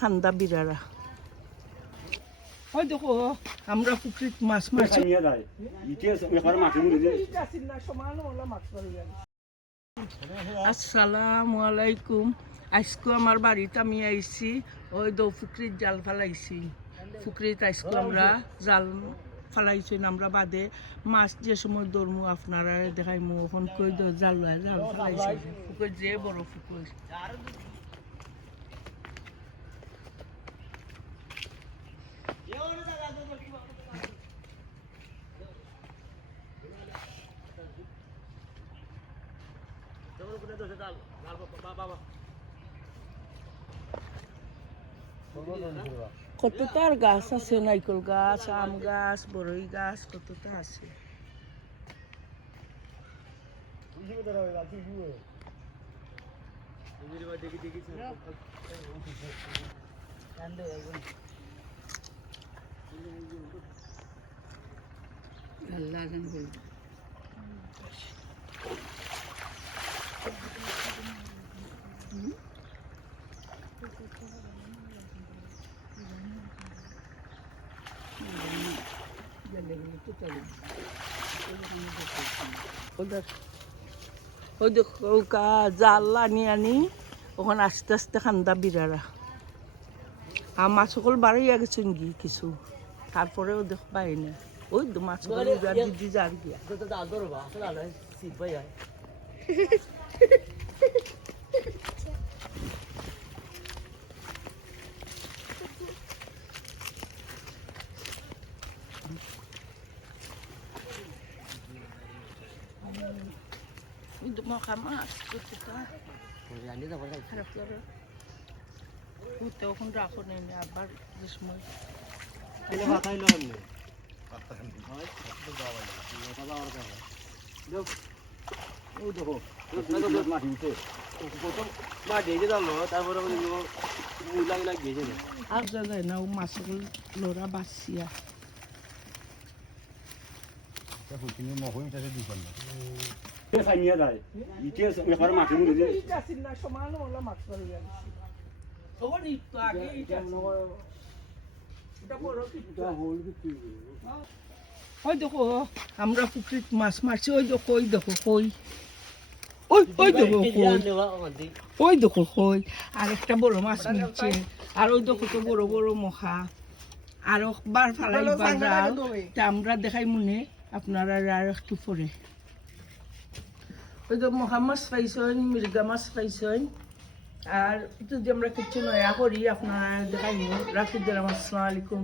খান্দা বিড়ারা ওই দেখো আমরা পুকুরিত মাছ মারছি। আসসালামু আলাইকুম। আজকে আমার বাড়িতে আমি আইছি, ওই দো পুকুরিত জাল ফেলাইছি। পুকুরিত আজকে আমরা জাল ফেলাইছি, আমরা বাদে মাছ যে সময় ধরমু আপনারা দেখাইমু। এখন কই জাল জাল ফেলাইছি, পুকুর যে বড় পুকুর। কতটা আর গাছ আছে, নাইকল গাছ, আম গাছ, বড়ই গাছ, কতটা আছে। ওই দেখো জাল আনি ওখানে আস্তে আস্তে খান্দা বিড়ারা। আর মাছ সকল বাড়াইয়া গেছেন গি কিছু, তারপরেও দেখ পাই না। ওই তো মাছ দিদি যার গিয়া মাছ তখন রাখো নেই আবার যে সময় যায় না, ও মাছগুলো লোরা বাঁচিয়া ওই দেখো আমরা পুকুরিত মাছ মারছি। ওই দেখো ওই দেখো কই, ওই ওই দেখো ওই দেখো কই আর একটা বড় মাছ নিচ্ছে। আর ওই দেখো তো বড় বড় মখা। আর বার ফালাইবার জাল আমরা দেখাই মনে আপনারা আর একটু পরে। ওই তো মহা মাছ পাইছেন, মৃগা মাছ পাইছেন। আর যদি আমরা কিছু নয়া করি আপনারা দেখাই রাখি দিলাম। আসসালামু আলাইকুম।